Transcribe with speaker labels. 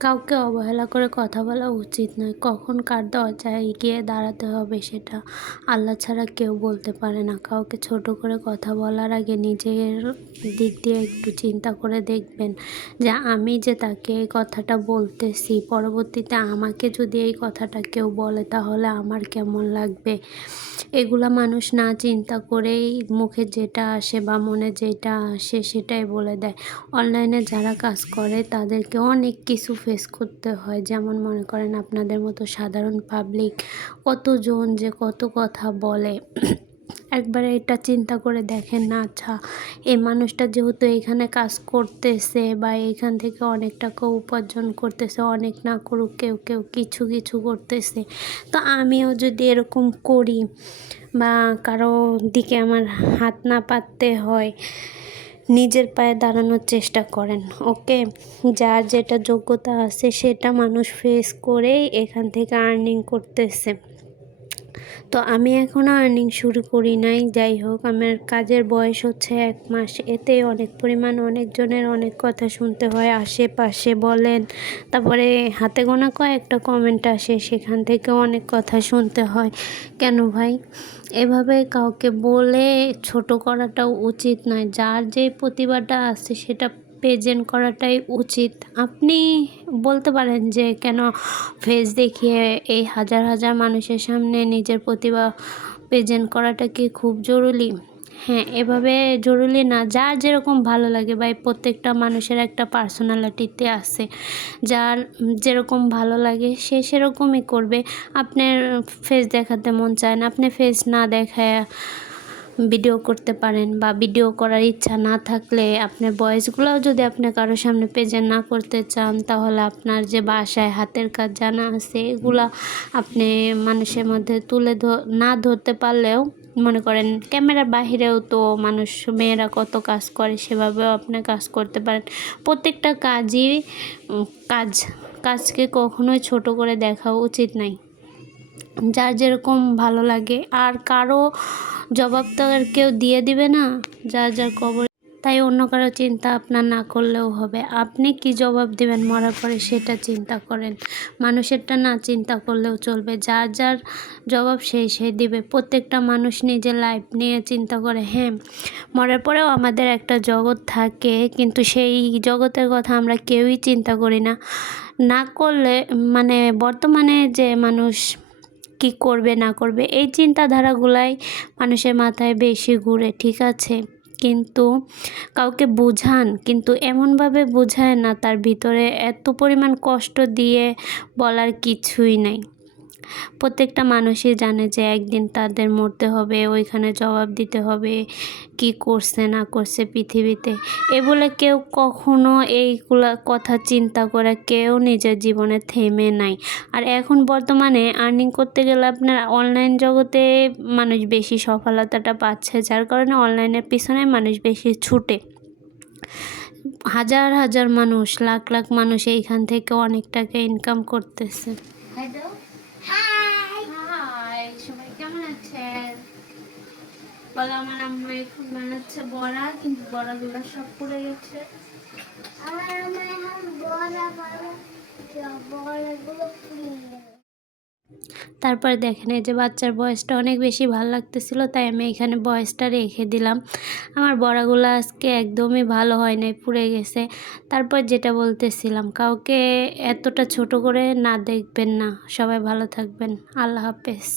Speaker 1: কাউকে অবহেলা করে কথা বলা উচিত নয়। কখন কার দরজায় গিয়ে দাঁড়াতে হবে সেটা আল্লাহ ছাড়া কেউ বলতে পারে না। কাউকে ছোট করে কথা বলার আগে নিজের দিক দিয়ে একটু চিন্তা করে দেখবেন যে, আমি যে তাকে এই কথাটা বলতেছি, পরবর্তীতে আমাকে যদি এই কথাটা কেউ বলে, তাহলে আমার কেমন লাগবে? এগুলা মানুষ না চিন্তা করেই মুখে যেটা আসে বা মনে যেটা আসে সেটাই বলে দেয়। অনলাইনে যারা কাজ করে, তাদেরকে অনেক কিছু ফেস করতে হয়। যেমন মনে করেন আপনাদের মতো সাধারণ পাবলিক কতজন যে কত কথা বলে। একবারে এটা চিন্তা করে দেখেন না আচ্ছা এই মানুষটা যেহেতু এখানে কাজ করতেছে বা এখান থেকে অনেক টাকা উপার্জন করতেছে, অনেক না করুক, কেউ কেউ কিছু কিছু করতেছে। তো আমিও যদি এরকম করি বা কারও দিকে আমার হাত না পাততে হয় নিজের পায়ে দাঁড়ানোর চেষ্টা করেন, ওকে? যার যেটা যোগ্যতা আছে সেটা মানুষ ফেস করেই এখান থেকে আর্নিং করতেছে। তো আমি এখনও আর্নিং শুরু করি নাই, যাই হোক, আমার কাজের বয়স হচ্ছে এক মাস, এতে অনেক পরিমাণ অনেকজনের অনেক কথা শুনতে হয়, আশেপাশে বলেন, তারপরে হাতে গোনা কয়েকটা কমেন্ট আসে, সেখান থেকে অনেক কথা শুনতে হয়। কেন ভাই? এভাবে কাউকে বলে ছোট করাটাও উচিত নয়, যার যে প্রতিভাটা আছে সেটা প্রেজেন্ট করাটাই উচিত। আপনি বলতে পারেন যে কেন ফেস দেখিয়ে এই হাজার হাজার মানুষের সামনে নিজের প্রতিভা প্রেজেন্ট করাটা কি খুব জরুরি? হ্যাঁ এভাবে জরুরি না। যার যেরকম ভালো লাগে বা প্রত্যেকটা মানুষের একটা পার্সোনালিটিতে আছে। যার যেরকম ভালো লাগে সে সেরকমই করবে। আপনার ফেস দেখাতে মন চায় না। আপনি ফেস না দেখায় ভিডিও করতে পারেন বা ভিডিও করার ইচ্ছা না থাকলে আপনার ভয়েসগুলোও যদি আপনি কারোর সামনে প্রেজেন্ট না করতে চান, তাহলে আপনার যে বাসায় হাতের কাজ জানা আছে, এগুলা আপনি মানুষের মধ্যে তুলে না ধরতে পারলেও মনে করেন ক্যামেরার বাহিরেও তো মানুষ, মেয়েরা কত কাজ করে সেভাবেও আপনি কাজ করতে পারেন। প্রত্যেকটা কাজই কাজ, কাজকে কখনোই ছোট করে দেখা উচিত নাই। যার যেরকম ভালো লাগে। আর কারও জবাব তো আর কেউ দিয়ে দিবে না, যার যার কবর। তাই অন্য কারও চিন্তা আপনার না করলেও হবে। আপনি কি জবাব দিবেন মরার পরে সেটা চিন্তা করেন। মানুষেরটা না চিন্তা করলেও চলবে। যার যার জবাব সেই সেই দিবে। প্রত্যেকটা মানুষ নিজের লাইফ নিয়ে চিন্তা করে হ্যাঁ মরার পরেও আমাদের একটা জগৎ থাকে, কিন্তু সেই জগতের কথা আমরা কেউই চিন্তা করি না। না করলে মানে বর্তমানে যে মানুষ কি করবে, না করবে, এই চিন্তাধারাগুলাই মানুষের মাথায় বেশি ঘুরে, ঠিক আছে? কিন্তু কাউকে বোঝান, কিন্তু এমনভাবে বোঝায় না তার ভিতরে এত পরিমাণ কষ্ট দিয়ে বলার কিছুই নাই। প্রত্যেকটা মানুষই জানে যে একদিন তাদের মরতে হবে, ওইখানে জবাব দিতে হবে কি করছে, না করছে পৃথিবীতে। এ বলে কেউ কখনো এইগুলা কথা চিন্তা করে কেউ নিজের জীবনে থেমে নাই। আর এখন বর্তমানে আর্নিং করতে গেলে আপনার অনলাইন জগতে মানুষ বেশি সফলতাটা পাচ্ছে, যার কারণে অনলাইনের পিছনে মানুষ বেশি ছুটে। হাজার হাজার মানুষ, লাখ লাখ মানুষ এইখান থেকে অনেক টাকা ইনকাম করতেছে। বলে আমার বড়া কিন্তু সব পড়ে গেছে তারপর দেখেন, এই যে বাচ্চার বয়সটা অনেক বেশি ভালো লাগতেছিল, তাই আমি এখানে বয়সটা রেখে দিলাম। আমার বড়াগুলো আজকে একদমই ভালো হয় নাই, পুড়ে গেছে। তারপর যেটা বলতেছিলাম, কাউকে এতটা ছোট করে না দেখবেন না। সবাই ভালো থাকবেন। আল্লাহ হাফেজ।